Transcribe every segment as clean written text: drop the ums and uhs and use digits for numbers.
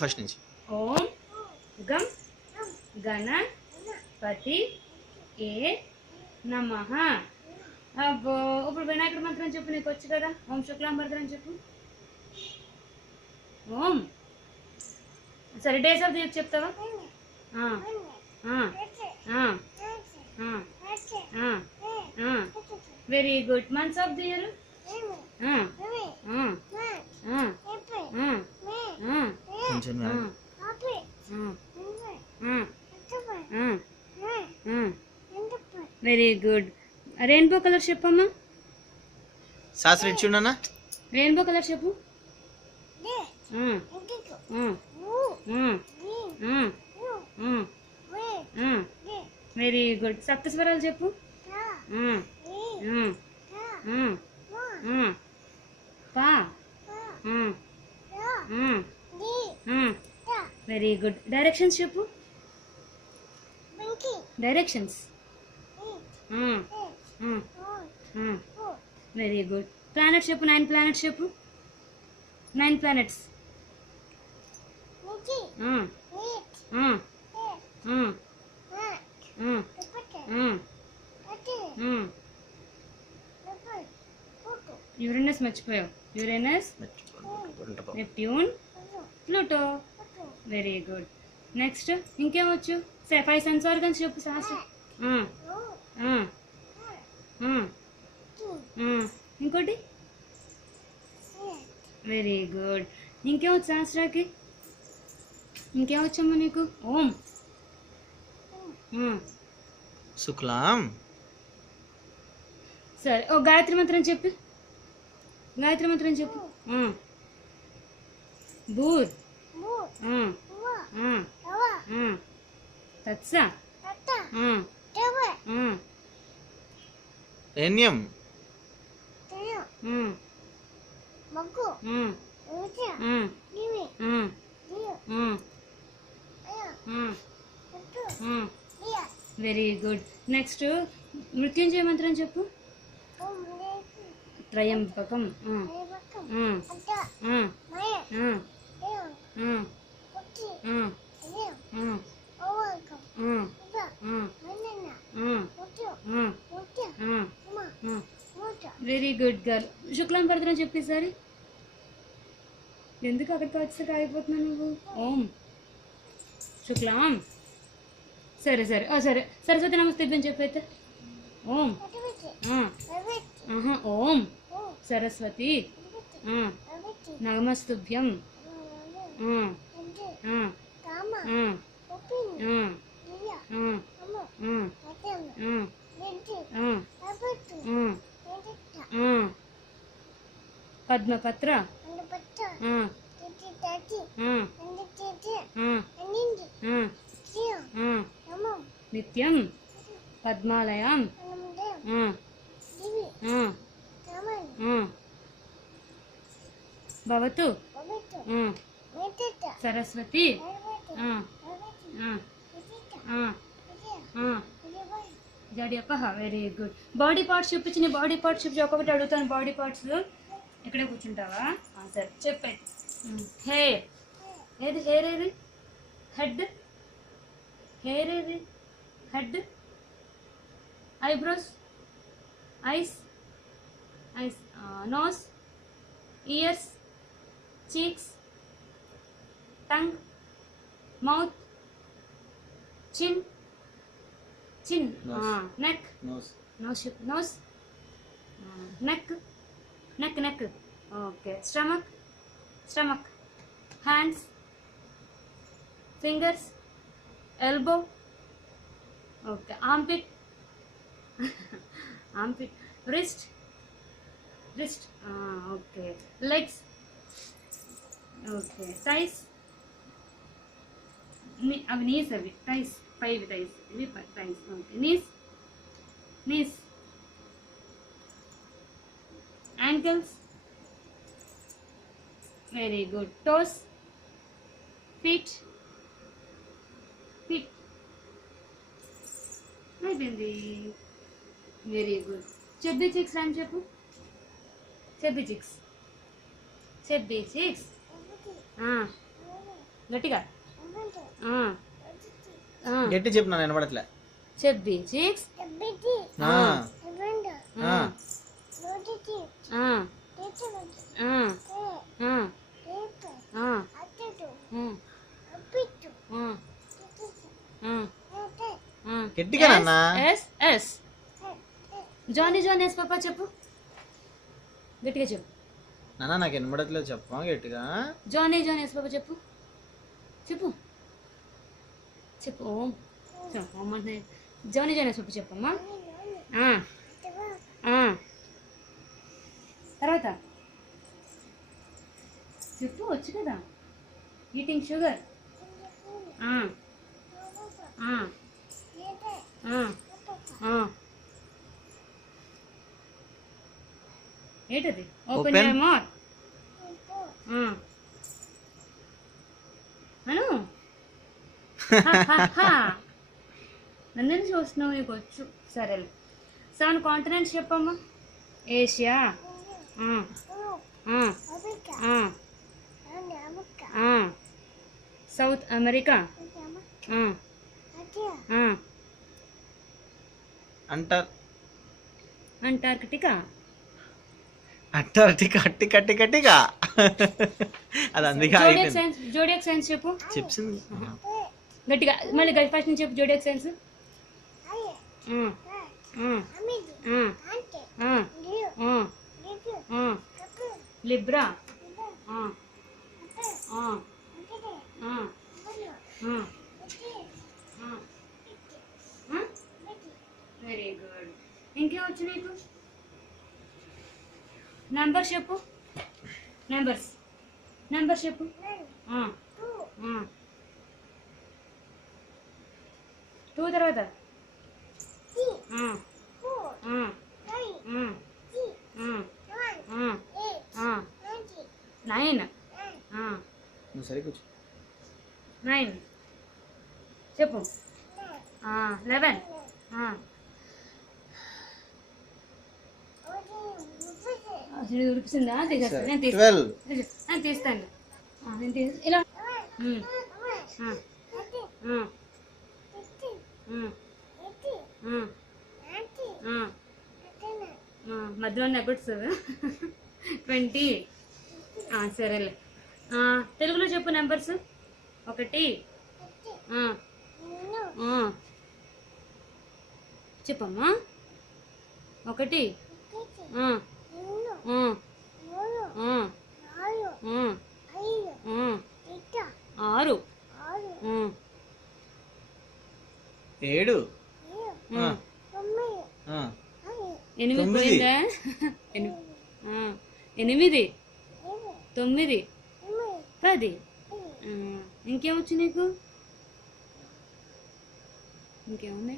First నుంచి ఓం గం గణపతి ఏ నమః. అబ్బో ఇప్పుడు వినాయకుడి మంత్రం చెప్పు, నీకు వచ్చు కదా. ఓం శుక్లాంబరధరం చెప్పు. ఓం సరే డేస్ ఆఫ్ ది వీక్ చెప్తావా? Very good. Months of the year? కొంచెం వెరీ గుడ్. రెయిన్బో కలర్ చెప్పమ్మా. శాస్త్రి ఇచ్చిండనా రెయిన్బో కలర్ చెప్పు. Very good. సప్తస్వరాలు చెప్పు. పా. Very good. డైరెక్షన్స్ చెప్పు. డైరెక్షన్స్. Very good. ప్లానెట్స్ చెప్పు. 9 ప్లానెట్స్ చెప్పు. 9 ప్లానెట్స్. యురేనస్ మర్చిపోయావు. Uranus, Neptune, Pluto. Very good. Next ఇంకేమొచ్చు? 5 సెన్స్ ఆర్గన్స్ చెప్పు. శాస్త్రం. ఇంకోటి. Very good. ఇంకేమొచ్చు శాస్త్రాకి? ఇంకేమొచ్చమ్మా నీకు? ఓం శుక్లాం. సరే ఓ గాయత్రి మంత్రం చెప్పు. గాయత్రి మంత్రం చెప్పు. భూర్ తత్స ఎన్యం వెరీ గుడ్. నెక్స్ట్ మృత్యుంజయ మంత్రం చెప్పు. త్రయంబకం. Very good girl. శుక్లాం భరద్రం చెప్పేసారి. ఎందుకు అక్కడికి వచ్చేసరికి అయిపోతున్నావు నువ్వు? ఓం శుక్లాం. సరే సరే సరే. సరస్వతి నమస్తే చెప్పైతే. ఓం ఓం సరస్వతి నమస్తుభ్యం. పద్మపత్ర. నిత్యం పద్మాలయం. భవతు సరస్వతి. జడియప్ప. Very good. బాడీ పార్ట్స్ చూపించి. నీ బాడీ పార్ట్స్ చూపించి. ఒక్కొక్కటి అడుగుతాను. బాడీ పార్ట్స్ ఇక్కడే కూర్చుంటావా? సరే చెప్పే. హెయిర్ ఏది? హెయిర్ ఏది? హెడ్. హెయిర్ ఏది? Head. Eyebrows. Eyes. Eyes. Nose. Ears. Cheeks. Tongue. Mouth. Chin. Chin. Neck. Nose. Nose. Neck. Neck. Neck. Okay. Stomach. Stomach. Hands. Fingers. Elbow. Okay. Armpit. Armpit. Wrist. Wrist. Okay. Legs. Okay. Thighs. అవి knees. అవి thighs. 5 thighs. ఇవి thighs. Okay. Knees. Knees. Ankles. Very good. Toes. Feet. Feet. అయిపోయింది. Very good. Chubby cheeks అని చెప్పు. Chubby cheeks. Chubby cheeks. గట్టిగా ఆ, ఆ. గట్టి చెప్పు, నన్ను వినపడట్లే. చెప్పి చిక్స్ ఆ, ఆ, గట్టిగా నాన్న. Yes yes Johnny Johnny yes papa చెప్పు గట్టిగా చెప్పు. నాన్న నాకు వినపడట్లేదు, చెప్పా గట్టిగా. జానీ జానీ ఎస్ పాపా చెప్పు చెప్పు చెప్పు ఓం అమ్మ జానీ జానీ ఎస్ పాపా చెప్పమ్మా. ఆ, ఆ. తర్వాత చెప్పు వచ్చు కదా. Eating sugar. ఏంటది? Open Open. Your mouth. అను నన్ను చూస్తున్నావు, నీకు వచ్చు. సరేలే. 7 కాంటినెంట్స్ చెప్పమ్మా. ఏషియా, సౌత్ అమెరికా, అంటార్కిటికా, అట్టిగా అది అందుకే జోడియాక్ సైన్స్. జోడియాక్ సైన్స్ చెప్పు చెప్పింది. గట్టిగా. మళ్ళీ ఫస్ట్ నుంచి చెప్పు zodiac signs. Libra, very good. ఇంకేమొచ్చు నీకు? నెంబర్స్ చెప్పు. నెంబర్స్ చెప్పు. 2 తర్వాత 9. నువ్వు సరే కూర్చో. 9 చెప్పు. 11. ఉడిపిస్తుందా? తీసేస్తాను. నేను 12. తీస్తాను. ఇలా మధ్యలో నెగట్స్ 20. సరేలే. తెలుగులో చెప్పు నెంబర్స్. 1 చెప్పమ్మా. 1 6 7. 8 పోయిందా? 8 9 10. ఇంకేమొచ్చు నీకు? ఇంకేముంది?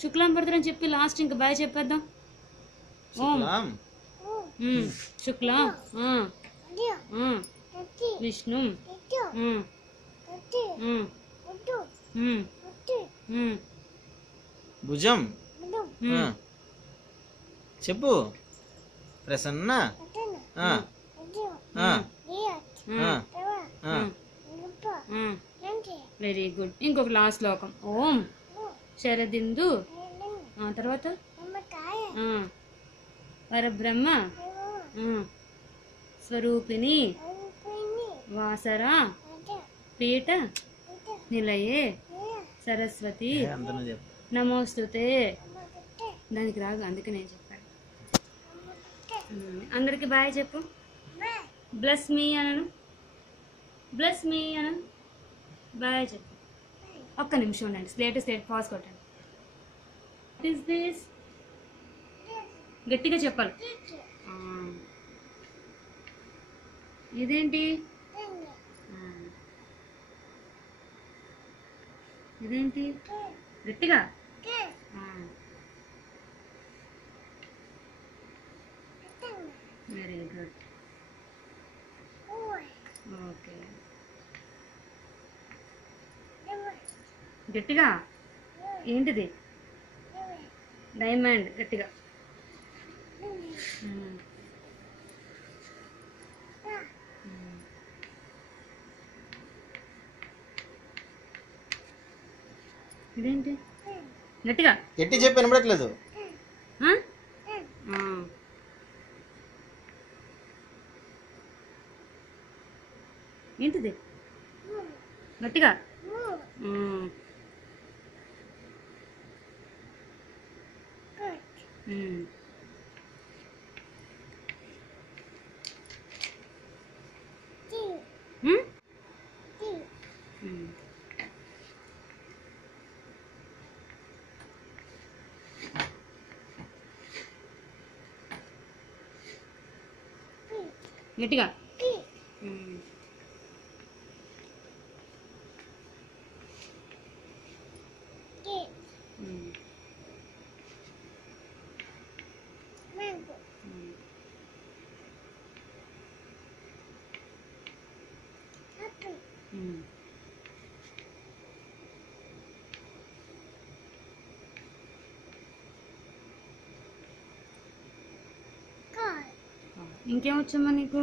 శుక్లాం పడతారని చెప్పి లాస్ట్ ఇంకా బాయ్ చెప్పేద్దాం. ఓం శుక్లాం విష్ణు భుజం. చెప్పు. ప్రసన్న. Very good. ఇంకొక లాస్ట్ శ్లోకం. ఓం శరదిందు. తర్వాత పరబ్రహ్మ స్వరూపిణి వాసరా పీఠ నిలయే సరస్వతి నమోస్తుతే. దానికి రాదు, అందుకే నేను చెప్పాను. అందరికి బాయ్ చెప్పు. బ్లెస్ మీ అనను. బ్లెస్ మీ అనను. బాయ్ చెప్పు. ఒక్క నిమిషం ఉండండి. స్లేట్ పాస్ కొట్టండి. What is this? గట్టిగా చెప్పాలి. ఇదేంటి? ఇదేంటి? గట్టిగా. Very good. ఓకే. గట్టిగా. ఏంటిది? డైమండ్. గట్టిగా. ఇదేంటి గట్టిగా గట్టి చెప్పి వినపడట్లేదు. ఆ? ఆ. ఏంటిది గట్టిగా ఉమ్. ఉమ్. ఉమ్? ఉమ్. గట్టిగా ఉమ్. ఉమ్. ఉమ్. ఉమ్. ఇంకేమొచ్చమ్మా నీకు?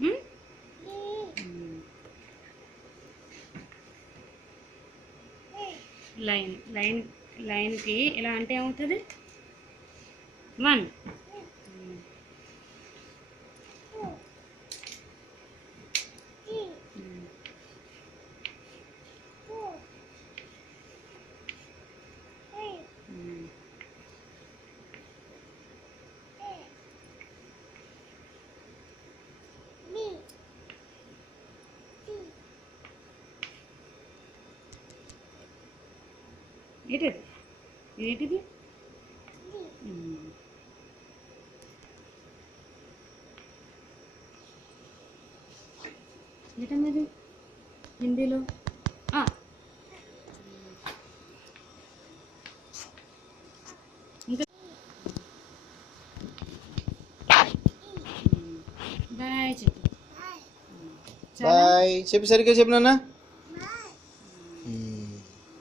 ఉమ్? ఉమ్. లైన్ లైన్ లైన్కి ఇలా అంటే ఏమవుతుంది? 1. ఏంటది? ఏంటిది? ఏంటన్నది హిందీలో? ఇంకా బాయ్ చెప్పు. బాయ్ చెప్పి సరిగ్గా చెప్పు నాన్న.